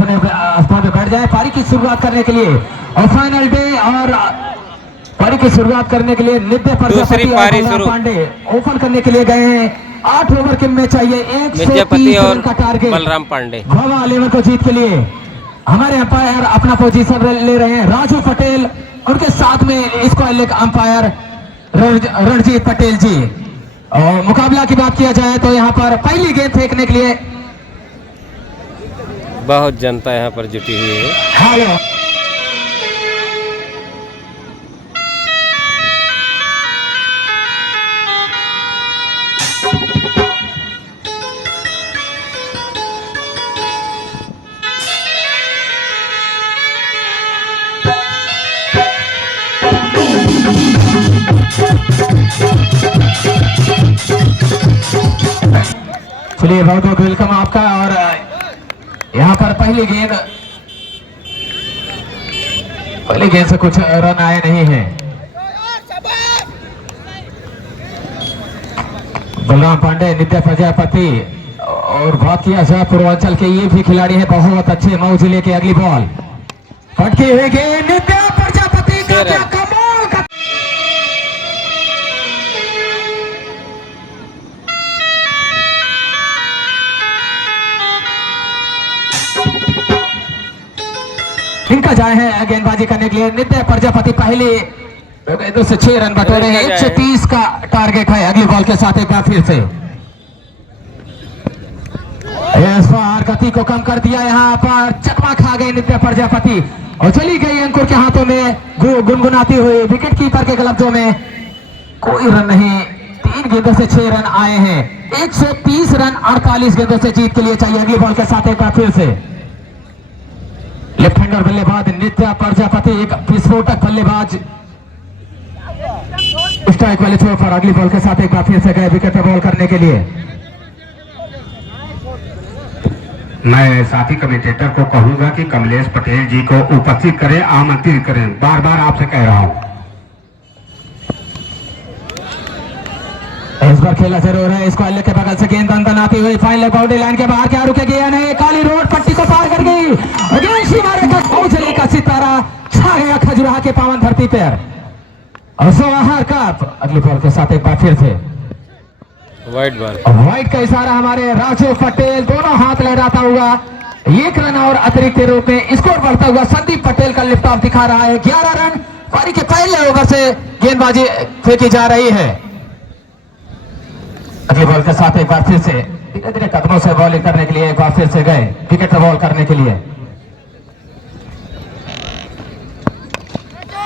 अपने स्थान पे बैठ जाए पारी की शुरुआत करने के लिए। और फाइनल डे और पारी की शुरुआत करने के लिए नित्य प्रजापति और बलराम पांडे ओपन करने के लिए गए हैं। 8 ओवर के में चाहिए 130 रन का टारगेट बलराम पांडे गोवा 11 को जीत के लिए। हमारे अंपायर अपना पोजीशन ले रहे हैं राजू पटेल, उनके साथ में इसको अंपायर रणजीत पटेल जी। और मुकाबला की बात किया जाए तो यहाँ पर पहली गेंद फेंकने के लिए बहुत जनता यहाँ पर जुटी हुई है। हेलो चलिए बहुत बहुत वेलकम आपका। और यहाँ पर पहली गेंद से कुछ रन आए नहीं है। बलराम पांडे नित्य प्रजापति और बात किया जाए पूर्वांचल के ये भी खिलाड़ी हैं बहुत अच्छे मऊ जिले के। अगली बॉल फटकी हुई गेंद नित्य प्रजापति का क्या कमाल का इनका जाए है गेंदबाजी करने के लिए। नित्य प्रजापति पहले गेंदों से 6 रन बटोरे हैं। 130 का टारगेट है। अगली बॉल के साथ एक बार फिर से इस बार गति को कम कर दिया। यहाँ पर चकमा खा गए नित्य प्रजापति और चली गई अंकुर के हाथों में गुनगुनाती हुई। विकेट कीपर के गलब्जों में कोई रन नहीं। 3 गेंदों से 6 रन आए हैं। 130 रन 48 गेंदों से जीत के लिए चाहिए। अगली बॉल के साथ एक बार फिर से लेफ्ट हैंडर बल्लेबाज नित्य प्रजापति एक विस्फोटक बल्लेबाज स्ट्राइक वाले छोर पर। अगली बॉल के साथ एक बार फिर से गए विकेट पर बॉल करने के लिए। मैं साथी कमेंटेटर को कहूंगा कि कमलेश पटेल जी को उपस्थित करें, आमंत्रित करें। बार बार आपसे कह रहा हूं। इस बार खेला जरूर है। इसको अल्ले के बगल से गेंद अंदर आती हुई फाइनल बाउंड्री लाइन के बाहर क्या रुके गया नहीं। काली रोड पट्टी को पार कर गई। उजले का सितारा छा गया खजुराहा के पावन धरती पर। और जवाहर कप अगली बॉल के साथ एक बार फिर से वाइड बॉल। वाइड का इशारा हमारे राजू पटेल दोनों हाथ लहराता हुआ 1 रन और अतिरिक्त के रूप में स्कोर बढ़ता हुआ संदीप पटेल का लिफ्ट ऑफ दिखा रहा है। 11 रन पारी के पहले ओवर से गेंदबाजी फेंकी जा रही है। अगली बॉल के साथ एक बार फिर से धीरे धीरे कदमों से बॉलिंग करने के लिए एक बार फिर से गए विकेट पर बॉल करने के लिए।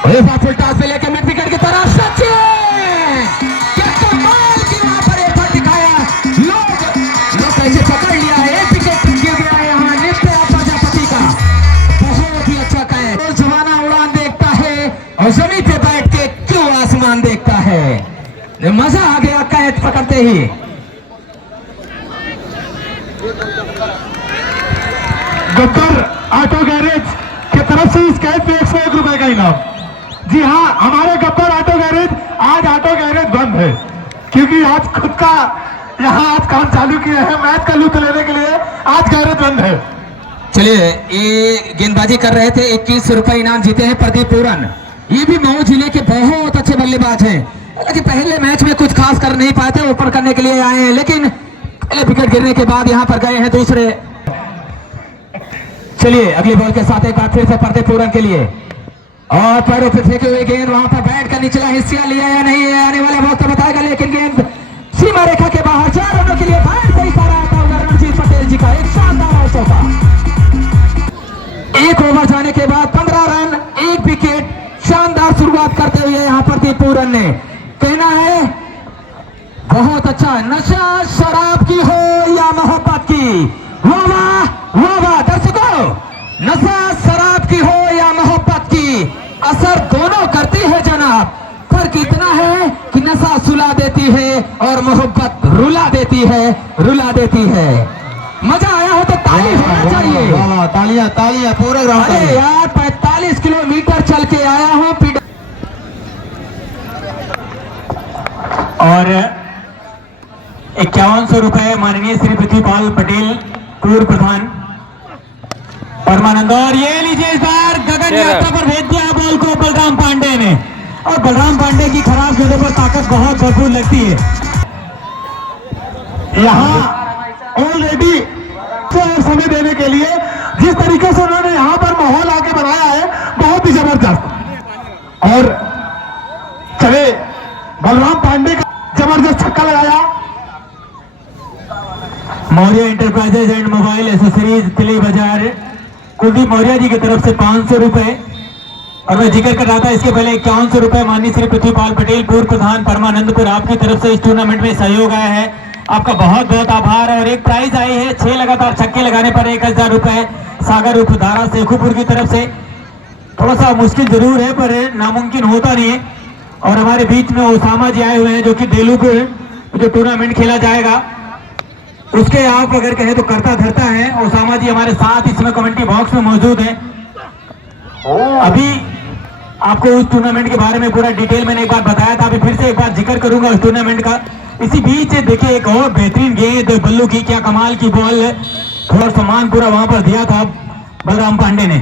फुल टॉस पे लेकर मिड विकेट की तरफ सचिन क्या कमाल की वहां पर एफर्ट दिखाया। लोग ऐसे पकड़ लिया है। 1 विकेट गिर गया है यहाँ नित्य प्रजापति का। बहुत ही अच्छा कहे। रोज जमाना उड़ान देखता है और जमीन पे बैठ के क्यों आसमान देखता है। मजा आ गया कैच पकड़ते ही। गब्बर ऑटो गैरेज की तरफ से इस कैच पे 101 रुपए का इनाम। जी हाँ, हमारे गब्बर ऑटो गैरेज आज ऑटो गैरेज बंद है क्योंकि आज खुद का यहाँ आज काम चालू किया है। मैच का लुत्फ लेने के लिए आज गैरेज बंद है। चलिए ये गेंदबाजी कर रहे थे। 21 रुपए इनाम जीते हैं प्रदीप पूरन। ये भी मऊ जिले के बहुत अच्छे बल्लेबाज हैं। हालांकि पहले मैच में कुछ खास कर नहीं पाए थे, ऊपर करने के लिए आए हैं, लेकिन पहले विकेट गिरने के बाद यहाँ पर गए हैं दूसरे। चलिए अगली बॉल के साथ एक बार फिर से प्रदीप पूरन के लिए और पैरों पे फेंके हुए गेंद वहां पर बैठ कर निचला हिस्सा लिया या नहीं है आने वाले वक्त बताएगा। लेकिन गेंद सीमा रेखा के बाहर 4 रनों के लिए बैट से इशारा आता हुआ रणजीत पटेल जी का एक शानदार आउट का। 1 ओवर जाने के बाद 15 रन 1 विकेट। शानदार शुरुआत करते हुए यहाँ प्रदीप पूरन ने कहना है बहुत अच्छा। नशा शराब की हो या मोहब्बत की, वाह वाह दर्शकों, नशा शराब की हो या मोहब्बत की असर दोनों करती है जनाब। फर्क इतना है कि नशा सुला देती है और मोहब्बत रुला देती है। मजा आया हो तो ताली होना चाहिए। तालियां तालियां पूरे ग्राउंड। अरे यार 45 किलोमीटर चल के आया हूँ। और 5100 रुपए माननीय श्री प्रतिपाल पटेल पूर्व प्रधान परमानंद, और ये लीजिए इस बार गगन यात्रा पर भेज दिया बॉल को बलराम पांडे ने। और बलराम पांडे की खराब गेंदों पर ताकत बहुत भरपूर लगती है। यहाँ ऑलरेडी समय देने के लिए जिस तरीके से उन्होंने यहाँ पर माहौल आके बनाया है बहुत ही जबरदस्त। और चले बलराम पांडे का जबरदस्त छक्का लगाया। Maurya enterprises and mobile accessories तिली बाजार कुलदीप मौर्य जी की तरफ से 500 रुपए। और मैं जिक्र कर रहा था इसके पहले 5100 रुपए माननीय श्री पृथ्वीपाल पटेल पूर्व प्रधान परमानंदपुर आपकी तरफ से इस टूर्नामेंट में सहयोग आया है। आपका बहुत बहुत आभार। और एक प्राइज आई है 6 लगातार छक्के लगाने पर 1000 रुपए सागर उर्फ धारा शेखुपुर की तरफ से। थोड़ा सा मुश्किल जरूर है पर नामुमकिन होता नहीं है। और हमारे बीच में ओसामा जी आए हुए हैं जो कि देलूपुर जो टूर्नामेंट खेला जाएगा उसके आप अगर कहें तो करता धरता है। ओसामा जी हमारे साथ इसमें कमेंट्री बॉक्स में मौजूद है। अभी आपको उस टूर्नामेंट के बारे में पूरा डिटेल मैंने एक बार बताया था, अभी फिर से एक बार जिक्र करूंगा उस टूर्नामेंट का। इसी बीच देखिए एक और बेहतरीन गेंद बल्लू की, क्या कमाल की बॉल, थोड़ा सम्मान पूरा वहां पर दिया था बलराम पांडे ने।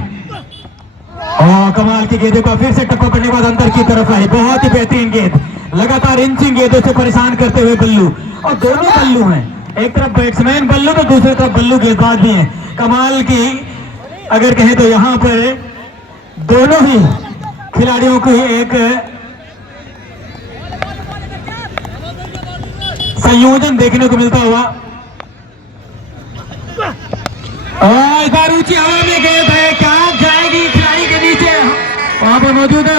और कमाल की गेंद का फिर से टप्पा पड़ने के बाद अंदर की तरफ आई, बहुत ही बेहतरीन गेंद। लगातार इंचिंग गेंदों से परेशान करते हुए बल्लू, और दोनों बल्लू हैं, एक तरफ बैट्समैन बल्लू तो दूसरी तरफ बल्लू गेंदबाज भी हैं। कमाल की अगर कहें तो यहाँ पर दोनों ही खिलाड़ियों को एक संयोजन देखने को मिलता हुआ। और इस बार ऊंची हवा में गेंद है, क्या जाएगी खिलाड़ी के नीचे, वहां पर मौजूद है।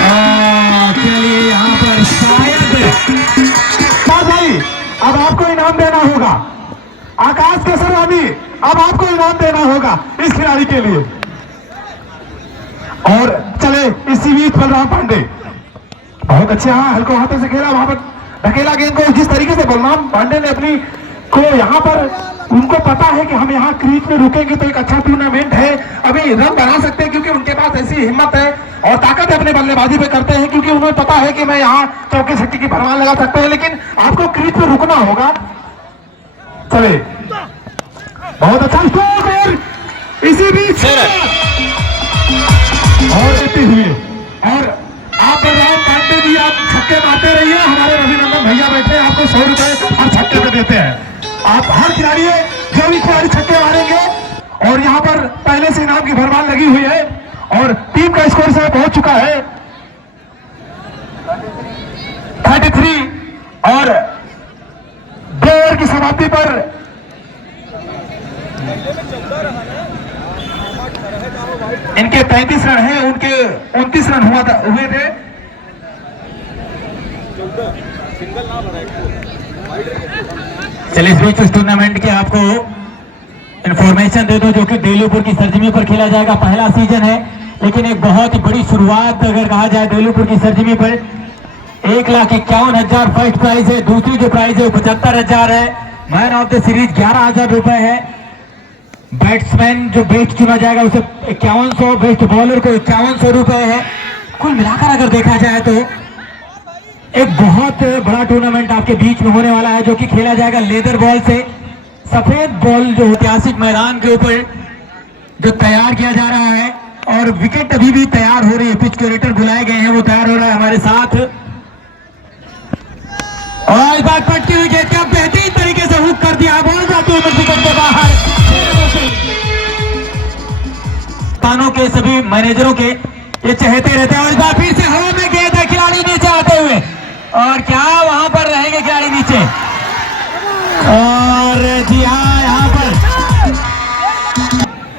और चलिए यहाँ पर शायद भाई अब आपको इनाम देना होगा। आकाश केसरवानी अब आपको इनाम देना होगा इस खिलाड़ी के लिए। और चले इसी बीच बलराम पांडे बहुत अच्छे हल्को हाथों से खेला, वहां पर ढकेला गेंद को। जिस तरीके से बलराम पांडे ने अपनी को यहाँ पर, उनको पता है कि हम यहाँ क्रीज में रुकेंगे तो एक अच्छा टूर्नामेंट है, अभी रन बना सकते हैं क्योंकि उनके पास ऐसी हिम्मत है और ताकत है अपने बल्लेबाजी पे करते हैं, क्योंकि उन्हें पता है कि मैं यहाँ चौके छक्के की भरमार लगा सकते हैं, लेकिन आपको क्रीज पे रुकना होगा। चले बहुत अच्छा स्कोर इसी बीच और देते हुए। और आप बलराम पांडे जी आप छक्के मारते रहिए, हमारे रविनंदन भैया बैठे हैं, आपको 100 रुपए हर छक्के पे देते हैं। आप हर खिलाड़ी जो भी खिलाड़ी छक्के मारेंगे, और यहाँ पर पहले से इनाम की भरमार लगी हुई है। और टीम का स्कोर से पहुंच चुका है 33। और 2 ओवर की समाप्ति पर इनके 35 रन हैं, उनके 29 रन हुए थे। चलिए इस बीच इस टूर्नामेंट के आपको इंफॉर्मेशन दे दो जो कि देलूपुर की सरजमी पर खेला जाएगा। पहला सीजन है लेकिन एक बहुत ही बड़ी शुरुआत अगर कहा जाए देलूपुर की सरजमी पर। 1,51,000 फर्स्ट प्राइज है, दूसरी जो प्राइज है वो 75,000 है, मैन ऑफ द सीरीज 11,000 रुपए है, बैट्समैन जो बेस्ट चुना जाएगा उसे 5100, बेस्ट बॉलर को 5100 रुपए है। कुल मिलाकर अगर देखा जाए तो एक बहुत बड़ा टूर्नामेंट आपके बीच में होने वाला है जो कि खेला जाएगा लेदर बॉल से। सफेद बॉल जो ऐतिहासिक मैदान के ऊपर जो तैयार किया जा रहा है, और विकेट अभी भी तैयार हो रही है, पिच क्यूरेटर बुलाए गए हैं, वो तैयार हो रहा है हमारे साथ। और इस बार पटकी हुई गेंद का बेहतरीन तरीके से हुक कर दिया, बॉल जाती है विकेट के बाहर। तानों के सभी मैनेजरों के ये चहेते रहते हैं। और इस बार फिर से हवा में गेंद है, खिलाड़ी नीचे आते हुए, और क्या वहां पर रहेंगे खिलाड़ी नीचे। और जी हाँ, यहाँ पर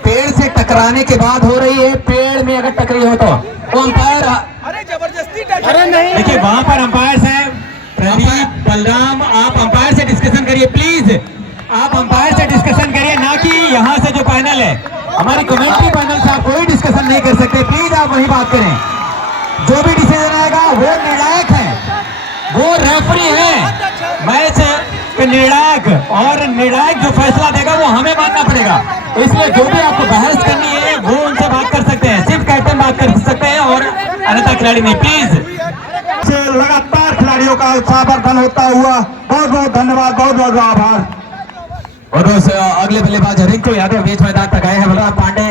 पेड़ से टकराने के बाद हो रही है, पेड़ में अगर टकरी हो तो अंपायर, अरे जबरदस्ती अरे नहीं, देखिए वहां पर अंपायर साहब प्रदीप बलराम, आप अंपायर से डिस्कशन करिए प्लीज, आप अंपायर से डिस्कशन करिए, ना कि यहाँ से जो पैनल है हमारी कमेंट्री पैनल से आप कोई डिस्कशन नहीं कर सकते, प्लीज आप वही बात करें। जो भी डिसीजन आएगा वो निर्णायक है, वो रेफरी है मैच के निर्णायक, और निर्णायक जो फैसला देगा वो हमें मानना पड़ेगा। इसलिए जो भी आपको बहस करनी है वो उनसे बात कर सकते हैं, सिर्फ कैप्टन बात कर सकते हैं और अन्यथा खिलाड़ी नहीं। प्लीज लगातार खिलाड़ियों का उत्साहवर्धन होता हुआ बहुत बहुत धन्यवाद, बहुत बहुत आभार। और उस अगले बल्लेबाज रिंकू यादव बीच मैदान तक आए हैं बलराम पांडे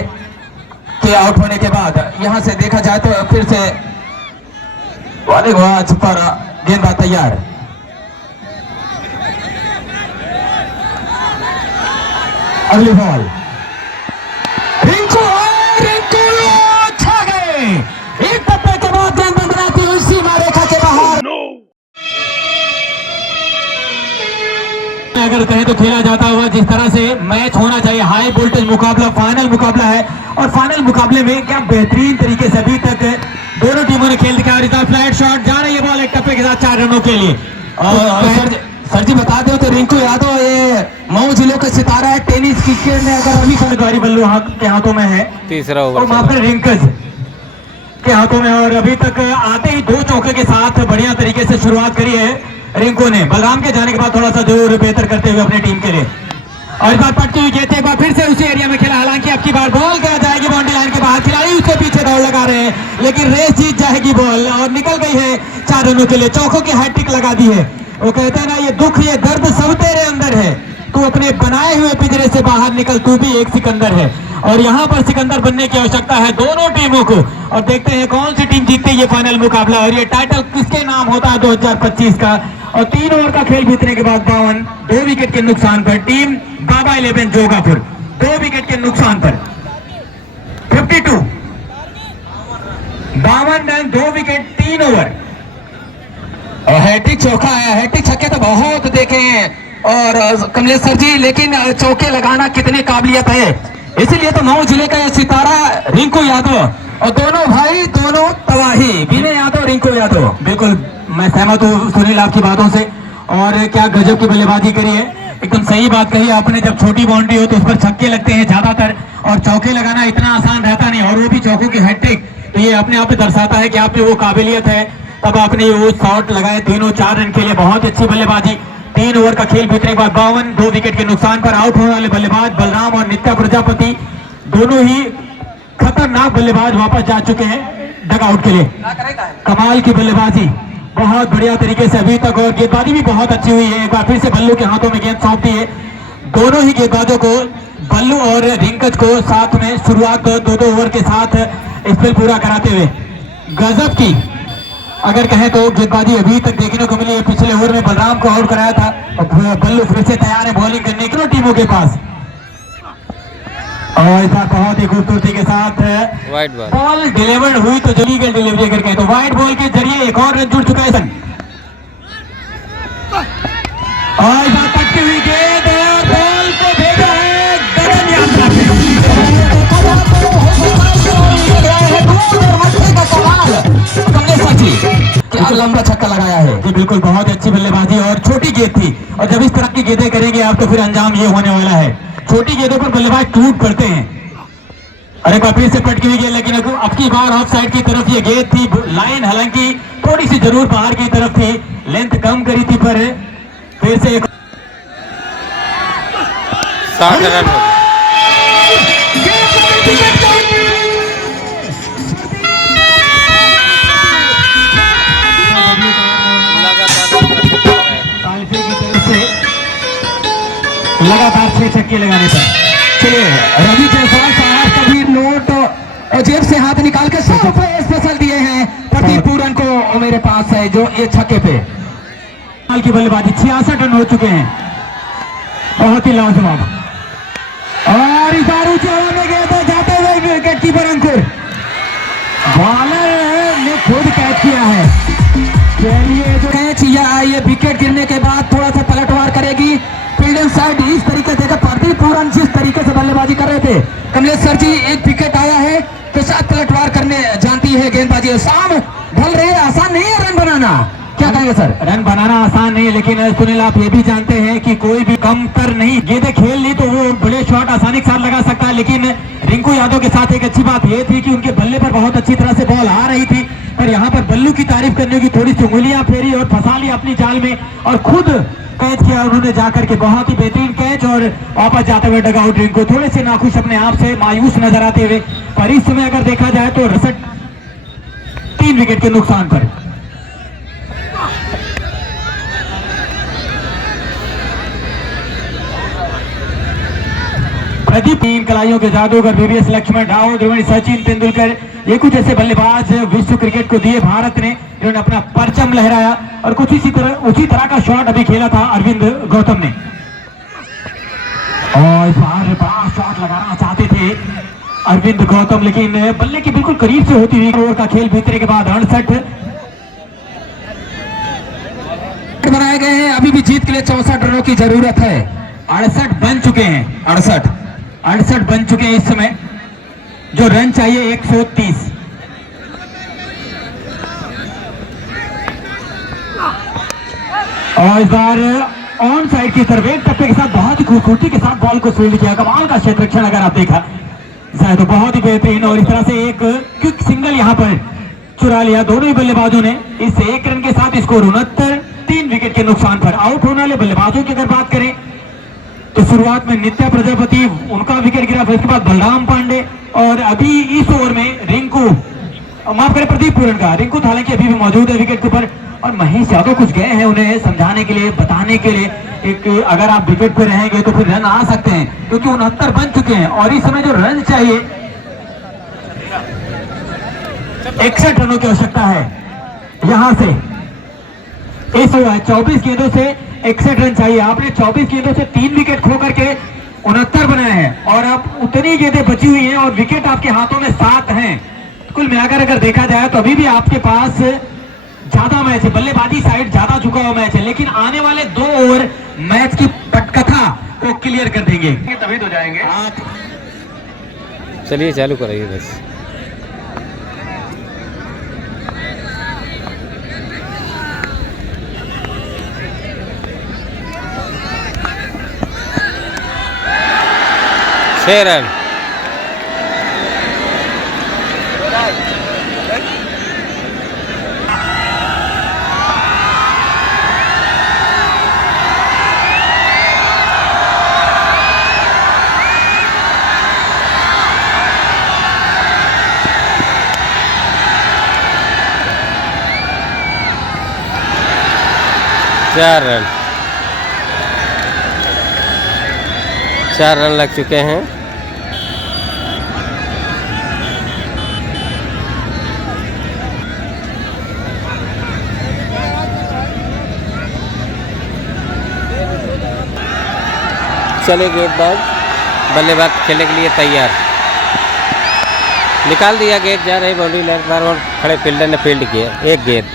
के आउट होने के बाद। यहां से देखा जाए तो फिर से वाले गेंद पर गेंदबाज तैयार। अगली बॉल रिंकू छा गए। एक टप्पे के बाद गेंद बनाती हुई सीमा रेखा के बाहर। अगर कहें तो खेला जाता हुआ जिस तरह से मैच होना चाहिए, हाई वोल्टेज मुकाबला, फाइनल मुकाबला है। और फाइनल मुकाबले में क्या बेहतरीन तरीके से अभी तक दोनों टीमों ने खेल दिखाया। फ्लैट शॉट जा रही है बॉल एक टप्पे के साथ 4 रनों के लिए। और सर जी बता दो तो रिंकू यादव ये मऊ जिले का सितारा है टेनिस क्रिकेट में। अगर अभी खंडवारी बल्लू के हाथों में है, तीसरा और ओवर वहां पर रिंकज के हाथों में। और अभी तक आते ही 2 चौके के साथ बढ़िया तरीके से शुरुआत करी है रिंकू ने। बलराम के जाने के बाद थोड़ा सा जरूर बेहतर करते हुए अपनी टीम के लिए। और इस बार पटती हुई गेंद एक बार फिर से उसी एरिया में खेला। हालांकि अब की बार बॉल करा जाएगी बाउंड्री लाइन के बाहर। खिलाड़ी उसके पीछे दौड़ लगा रहे हैं, लेकिन रेस जीत जाएगी बॉल और निकल गई है 4 रनों के लिए। चौकों की हैट्रिक लगा दी है। वो कहते हैं ना, ये दुख ये दर्द सब तेरे अंदर है, तू अपने बनाए हुए पिंजरे से बाहर निकल, तू भी एक सिकंदर है। और यहाँ पर सिकंदर बनने की आवश्यकता है दोनों टीमों को। और देखते हैं कौन सी टीम जीतती है ये फाइनल मुकाबला और ये टाइटल किसके नाम होता है 2025 का। और 3 ओवर का खेल बीतने के बाद 52, 2 विकेट के नुकसान पर टीम बाबा 11 जोगापुर 2 विकेट के नुकसान पर 52, 52 रन 2 विकेट 3 ओवर। हैट्रिक चौका है, हैट्रिक छक्के तो बहुत देखे हैं और कमलेश सर जी, लेकिन चौके लगाना कितनी काबिलियत है। इसीलिए तो मऊ जिले का ये सितारा रिंकू यादव और दोनों भाई दोनों तबाही, विनय यादव रिंकू यादव। बिल्कुल मैं सहमत हूँ सुनील आपकी बातों से। और क्या गजब की बल्लेबाजी करी है, एकदम सही बात कही आपने। जब छोटी बाउंड्री हो तो उस पर छक्के लगते हैं ज्यादातर, और चौके लगाना इतना आसान रहता नहीं, और वो भी चौकों की हैट्रिक। तो ये अपने आप में दर्शाता है कि आप में वो काबिलियत है। तब आपने वो शॉट लगाए तीनों 4 रन के लिए, बहुत अच्छी बल्लेबाजी। 3 ओवर का खेल बीतने के बाद 52, 2 विकेट के नुकसान पर आउट होने वाले बल्लेबाज बलराम और नित्या प्रजापति दोनों ही खतरनाक बल्लेबाज वापस जा चुके हैं डग आउट के लिए। कमाल की बल्लेबाजी, बहुत बढ़िया तरीके से अभी तक, और गेंदबाजी भी बहुत अच्छी हुई है। एक बार फिर से बल्लू के हाथों में गेंद सौंप दी है। दोनों ही गेंदबाजों को, बल्लू और रिंकज को साथ में शुरुआत 2-2 ओवर के साथ स्पेल पूरा कराते हुए गजब की अगर कहें तो गेंदबाजी अभी तक देखने को मिली है। पिछले ओवर में बलराम को आउट कराया था और बल्लू फिर से तैयार है बॉलिंग करने दोनों टीमों के पास। और इस बार बहुत ही खूबसूरती के साथ वाइड बॉल बॉल डिलीवर्ड हुई तो जल्दी के डिलीवरी अगर कहें तो वाइड बॉल के जरिए एक और रन जुड़ चुका है सन। और इस बार पटती हुई गेंद और बॉल को भेजा है गगन यात्रा पे। क्या लंबा छक्का लगाया है कि बिल्कुल बहुत अच्छी बल्लेबाजी और छोटी गेंद थी। और जब इस तरह की गेंदें करेंगे आप तो फिर अंजाम ये होने वाला है। छोटी गेंदों पर बल्लेबाज टूट पड़ते हैं। अरे फिर से पटकी हुई गेंद, लेकिन अब की बार ऑफ साइड की तरफ ये गेंद थी। लाइन हालांकि थोड़ी सी जरूर बाहर की तरफ थी, लेंथ कम करी थी, पर फिर से 60 रन हो गए। लगातार 6 छक्के लगाने पर चलिए रवि जायसवाल साहब कभी नोट और जेब से हाथ निकाल के 100 रुपए स्पेशल दिए हैं प्रदीप पूरन को मेरे पास है, जो ये छक्के पे हाल की बल्लेबाजी 66 रन हो चुके हैं, बहुत ही लाजवाब। और इस बार ऊंचे हवा में गया था जाते हुए विकेट कीपर अंकुर, बॉलर ने खुद कैच किया है। चलिए जो कैच ये विकेट गिरने के बाद थोड़ा सा पलटवार करेगी फील्डिंग साइड। इस तरीके से प्रदीप पूरन जिस तरीके से बल्लेबाजी कर रहे थे, कमलेश सर जी एक विकेट आया है तो साथ पलटवार करने जानती है गेंदबाजी। शाम ढल रही है, आसान नहीं है रन बनाना, क्या कहेंगे सर? रन बनाना आसान नहीं, लेकिन सुनील आप ये भी जानते हैं कि कोई भी कम कर नहीं। गेंदें खेल ली तो वो बड़े शॉट आसानी के साथ लगा सकता है, लेकिन रिंकू यादव के साथ एक अच्छी बात ये थी कि उनके बल्ले पर बहुत अच्छी तरह से बॉल आ रही थी, पर यहाँ पर बल्लू की तारीफ करने की थोड़ी सी उंगलियां फेरी और फंसा ली अपनी जाल में और खुद कैच किया उन्होंने जाकर के, बहुत ही बेहतरीन कैच। और वापस जाते हुए डगआउट रिंकू थोड़े से नाखुश, अपने आप से मायूस नजर आते हुए। पर इस समय अगर देखा जाए तो 3 विकेट के नुकसान पर प्रदीप, तीन कलाइयों के जादूगर वीवीएस लक्ष्मण राव, ध्रुवनी सचिन तेंदुलकर, ये कुछ ऐसे बल्लेबाज विश्व क्रिकेट को दिए भारत ने, जिन्होंने अपना परचम लहराया। और कुछ उसी तरह का शॉट अभी खेला था अरविंद गौतम ने, और बाहर बड़ा शॉट लगाना चाहते थे अरविंद गौतम, लेकिन बल्ले के बिल्कुल करीब से होती हुई ओवर का खेल बीतने के बाद 68 बनाए गए हैं। अभी भी जीत के लिए 64 रनों की जरूरत है। 68 बन चुके हैं, 68 बन चुके हैं इस समय। जो रन चाहिए 130। और इस बार ऑन साइड की तरफ एक टप्पे के साथ बहुत ही खूबसूरती के साथ बॉल को फील्ड किया। कमाल का क्षेत्ररक्षण अगर आप देखा जाए तो बहुत ही बेहतरीन, और इस तरह से एक क्विक सिंगल यहां पर चुरा लिया दोनों ही बल्लेबाजों ने। इस एक रन के साथ स्कोर 69, 3 विकेट के नुकसान पर। आउट होने वाले बल्लेबाजों की अगर बात करें तो शुरुआत में नित्या प्रजापति, उनका विकेट गिरा, फिर उसके बाद बलराम पांडे, और अभी इस ओवर में रिंकू, माफ करें प्रदीप पूरन का, रिंकू हालांकि अभी भी मौजूद है विकेट के ऊपर। और महेश यादव कुछ गए हैं उन्हें समझाने के लिए, बताने के लिए एक अगर आप विकेट पे रहेंगे तो फिर रन आ सकते हैं, क्योंकि 69 बन चुके हैं। और इस समय जो रन चाहिए 61 रनों की आवश्यकता है यहां से। इस 24 गेंदों से 61 रन चाहिए। आपने 24 गेंदों से 3 विकेट खो करके 69 बनाए हैं, और अब उतनी गेंदें बची हुई हैं और विकेट आपके हाथों में 7 हैं। कुल मिलाकर अगर देखा जाए तो अभी भी आपके पास ज्यादा मैच है, बल्लेबाजी साइड ज्यादा झुका हुआ मैच है, लेकिन आने वाले 2 ओवर मैच की पटकथा को क्लियर कर देंगे, तभी तो जाएंगे। चलिए चालू कराइए बस। छह रन। चार रन लग चुके हैं। चले गेंदबाज बल्लेबाज खेलने के लिए तैयार। निकाल दिया, गेंद जा रही बाउंड्री लाइन पर और खड़े फील्डर ने फील्ड किया। एक गेंद,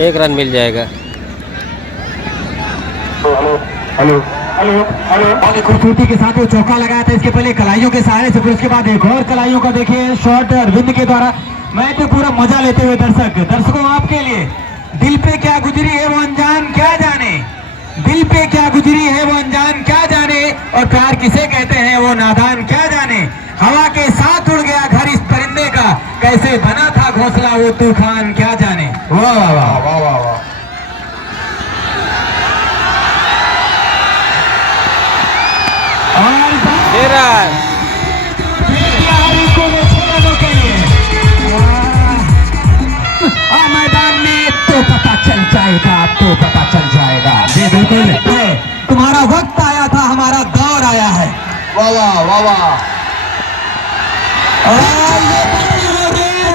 1 रन मिल जाएगा। बहुत ही खूबसूरती के साथ वो चौका लगाया था इसके पहले कलाइयों के सहारे से, फिर उसके बाद एक और कलाइयों का देखिए शॉट अरविंद के द्वारा। मैच में पूरा मजा लेते हुए दर्शकों आपके लिए, दिल पे क्या गुजरी है वो अनजान क्या जाने, दिल पे क्या गुजरी है वो अनजान क्या जाने, और प्यार किसे कहते हैं वो नादान क्या जाने। हवा के साथ उड़ गया घर इस परिंदे का, कैसे बना था घोंसला वो तूफान क्या जाने। वाह वाह वाह वाह वाह वाह। और मैदान में तो पता चल जाएगा, तो पता चल जाएगा। जी बिल्कुल, तुम्हारा वक्त आया था, हमारा दौर आया है। वाह वाह वाह वाह।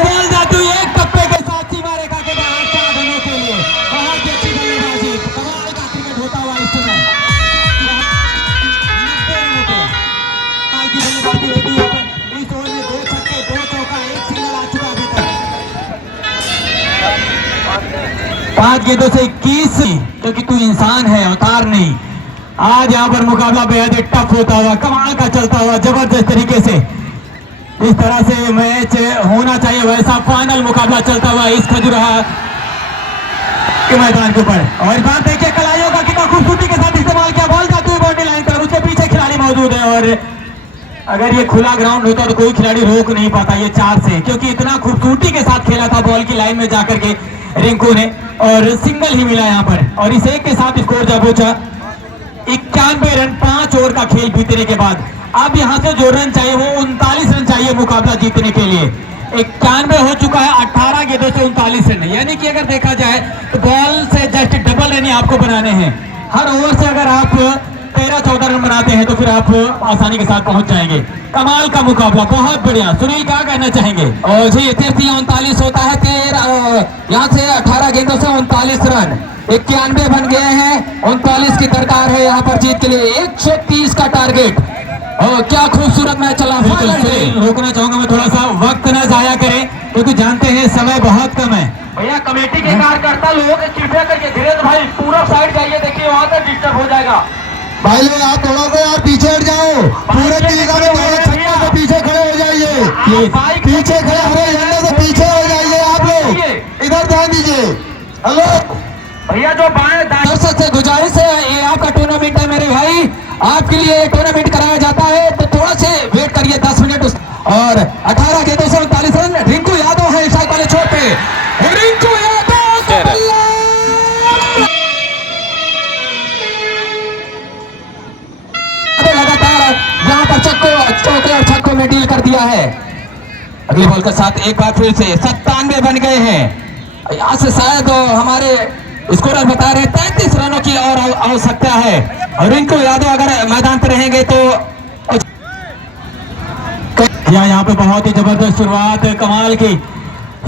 बॉल जाती हुई एक टप्पे के साथ सीमा रेखा के बाहर 4 रनों के लिए। बहुत ही अच्छी बल्लेबाजी, कमाल का क्रिकेट होता हुआ इस समय। 90 रनों पे की बल्लेबाजी होती है। इस ओवर में 2 छक्के, 2 चौका, 1 सिंगल आ चुका अभी तक। 5 गेंदों से 21, क्योंकि तू इंसान है अवतार नहीं। आज यहाँ पर मुकाबला बेहद टफ होता हुआ, कमाल का चलता हुआ, जबरदस्त तरीके से इस तरह से मैच होना चाहिए, वैसा फाइनल मुकाबला चलता हुआ इस खजुराहो के मैदान के ऊपर। और इस बार देखिए कलाइयों का कितना खूबसूरती के साथ इस्तेमाल किया। बॉल जाती हुई बाउंड्री लाइन पर, उसके पीछे खिलाड़ी मौजूद है, और अगर ये खुला ग्राउंड होता तो कोई खिलाड़ी रोक नहीं पाता ये 4 से, क्योंकि इतना खूबसूरती के साथ खेला था बॉल की लाइन में जाकर के रिंकू ने, और सिंगल ही मिला यहाँ पर। और इस एक के साथ स्कोर जब पहुंचा 91 रन 5 ओवर का खेल बीतने के बाद। अब यहाँ से जो रन चाहिए वो 39 रन चाहिए मुकाबला जीतने के लिए। 91 हो चुका है, 18 गेंदों से 39 रन, यानी कि अगर देखा जाए तो बॉल से जस्ट डबल रन आपको बनाने हैं। हर ओवर से अगर आप 13-14 रन बनाते हैं तो फिर आप आसानी के साथ पहुंच जाएंगे। कमाल का मुकाबला, बहुत बढ़िया। सुनील क्या कहना चाहेंगे? और जी 39 होता है, 13 यहाँ से 18 गेंदों से 39 रन, 91 बन गए हैं। 39 की दरकार है यहाँ पर जीत के लिए, 130 का टारगेट। और क्या खूबसूरत मैच चला। रोकना चाहूंगा मैं, थोड़ा सा वक्त न जाया करें क्योंकि जानते हैं समय बहुत कम है। भैया कमेटी के कार्यकर्ता लोग कृपया करके धीरेन्द्र भाई पूरब साइड जाइए, देखिए वहाँ तक डिस्टर्ब हो जाएगा। भाई लोग आप थोड़ा सा यार पीछे हट जाओ, पूरे पीछे खड़े हो जाइए, पीछे खड़े हो जाने से पीछे हो जाइए आप लोग, इधर ध्यान दीजिए। हेलो भैया जो बाएं दर्शक से गुजारिश है, ये आपका टूर्नामेंट है मेरे भाई, आपके लिए टूर्नामेंट कराया जाता है तो थोड़ा से वेट करिए 10 मिनट। और 18 गेंदों से 39 रन, रिंकू यादव है स्ट्राइक वाले छोर पे, रिंकू यादव लगातार यहाँ पर चौके और छक्कों में डील कर दिया है। अगली बॉल के साथ एक बार फिर से 97 बन गए हैं। यहाँ से शायद हमारे स्कोरर बता रहे 33 रनों की और आवश्यकता है। और रिंकू यादव अगर मैदान पर रहेंगे तो यहाँ पे बहुत ही जबरदस्त शुरुआत, कमाल की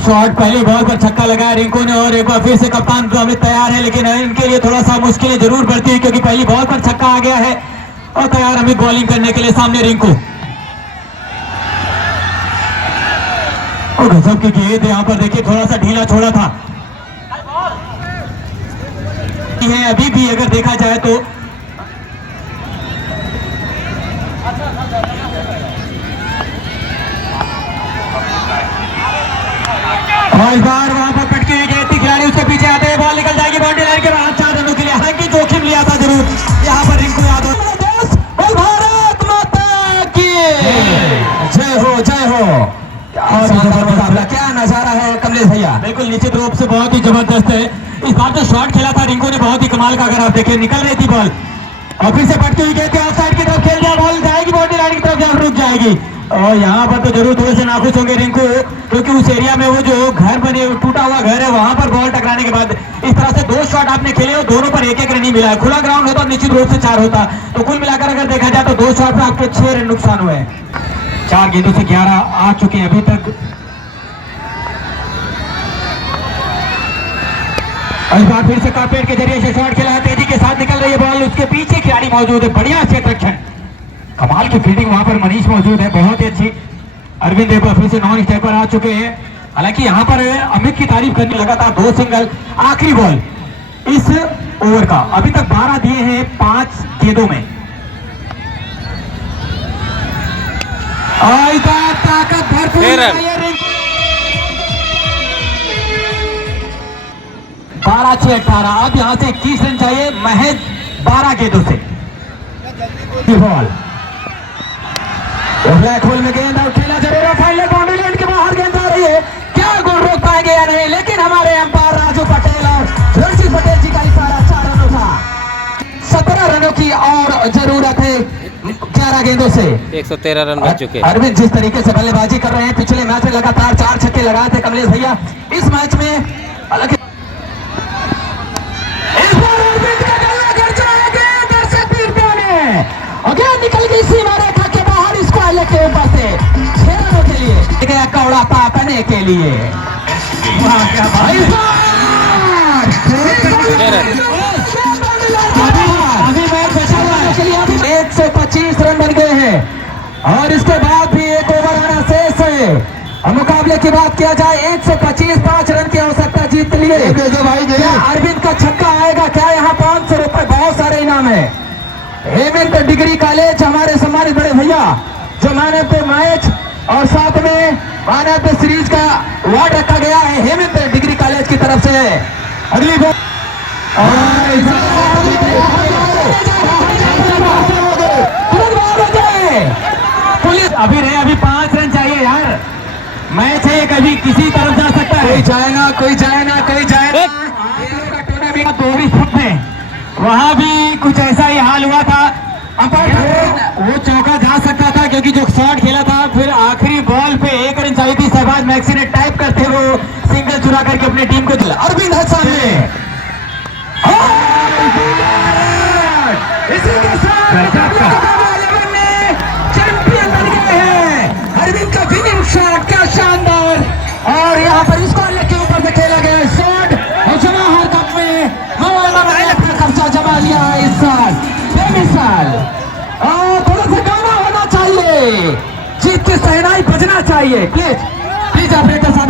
शॉट, पहली बॉल पर छक्का लगाया रिंकू ने। और एक बार फिर से कप्तान अमित तैयार है, लेकिन इनके लिए थोड़ा सा मुश्किलें जरूर बढ़ती है क्योंकि पहली बॉल पर छक्का आ गया है। और तैयार अमित बॉलिंग करने के लिए, सामने रिंकू। और गजब की गेंद यहाँ पर देखिए, थोड़ा सा ढीला छोड़ा था है अभी भी अगर देखा जाए तो। और इस बार वहां पर पटकी हुई गेंद थी, खिलाड़ी उसके पीछे आते हैं, बॉल निकल जाएगी बाउंड्री लाइन के बाहर 4 रनों के लिए। हालांकि जोखिम लिया था जरूर यहाँ पर रिंकू यादव। भारत माता की जय हो, जय हो। क्या नजारा है कमलेश भैया, बिल्कुल निश्चित रूप से बहुत ही जबरदस्त है। इस बार जो शॉट खेला था रिंकू ने बहुत ही कमाल का, अगर आप देखें निकल रही थी बॉल और फिर से पटकी हुई गेंद ऑफ साइड की तरफ खेल दिया, बॉल जाएगी बाउंड्री लाइन की तरफ, जहाँ रुक जाएगी। और यहाँ पर तो जरूर थोड़े से नाखुश होंगे रिंकू क्योंकि उस एरिया में वो जो घर बने, टूटा हुआ घर है, वहां पर बॉल टकराने के बाद इस तरह से 2 शॉट आपने खेले और दोनों पर 1-1 रन ही मिला है। खुला ग्राउंड होता निश्चित रूप से 4 होता, तो कुल मिलाकर अगर देखा जाए तो 2 शॉट में आपके 6 रन नुकसान हुए हैं। 4 गेंदों से 11 आ चुके हैं अभी तक। इस बार फिर से कारपेट के जरिए से शॉट खेला है, तेजी के साथ निकल रही है बॉल, उसके पीछे खिलाड़ी मौजूद है, बढ़िया क्षेत्ररक्षण, कमाल की फील्डिंग वहां पर मनीष मौजूद है, बहुत ही अच्छी। अरविंद एक बार फिर से नॉन स्टेप पर आ चुके हैं। हालांकि यहाँ पर अमित की तारीफ करने लगातार 2 सिंगल। आखिरी बॉल इस ओवर का, अभी तक 12 दिए हैं 5 गेंदों में। ताकत भरपूर 12-6-18। अब यहाँ से 21 रन चाहिए महज 12 गेंदों से। बॉल ब्लैक होल में गेंद आउट, खेला जरूर है, फाइनल बाउंड्री लाइन के बाहर गेंद आ रही है, क्या गोल रोक पाएंगे या नहीं, लेकिन हमारे अंपायर राजू पटेल और रशीद पटेल जी का इशारा 4 रनों था। 17 रनों की और जरूरत है 11 गेंदों से। 113 रन बच चुके हैं। अरविंद जिस तरीके से बल्लेबाजी कर रहे हैं, पिछले मैच में लगातार 4 छक्के लगाए थे कमलेश भैया, इस मैच में हालांकि निकल गई सीमा रेखा के बाहर, स्क्वायर के ऊपर से 6 रनों के लिए गया कौड़ा पापने के लिए। क्या भाई, अभी मैच बचा हुआ है, 125 रन बन गए हैं और इसके बाद भी एक ओवर आना शेष है। मुकाबले की बात किया जाए 125, 5 रन की आवश्यकता जीत लिए। क्या अरविंद का छक्का आएगा क्या? यहाँ 500 रुपए, बहुत सारे इनाम है। हेमंत डिग्री कॉलेज हमारे सम्मानित बड़े भैया जो मैन ऑफ द मैच और साथ में मैन ऑफ द सीरीज का अवार्ड रखा गया है हेमंत डिग्री कॉलेज की तरफ से। अगली बॉल पुलिस अभी रहे, अभी 5 रन चाहिए यार, मैच है कभी किसी तरफ जा सकता है। कोई जाए ना, कोई जाए ना, कोई जाए ना। टूर्नामेंट 2 में वहां भी कुछ ऐसा ही हाल हुआ था, वो चौका जा सकता था क्योंकि जो शॉट खेला था, फिर आखिरी बॉल पे 1 रन चाहिए थी। शहबाज मैक्सी ने टाइप करते वो सिंगल चुरा करके अपने टीम को दिला। अरविंद हसन ने इसी के साथ चैंपियन बन गए हैं। अरविंद का विनिंग शॉट, क्या शानदार। और यहाँ पर स्कोर के ऊपर से खेला गया शॉट और जवाहर कप में मोबाइल का खर्चा जमा लिया है इस साल बेमिसाल। और थोड़ा सा गाना होना चाहिए, जीत की सहनाई बजना चाहिए। प्लीज प्लीज ऑपरेटर साहब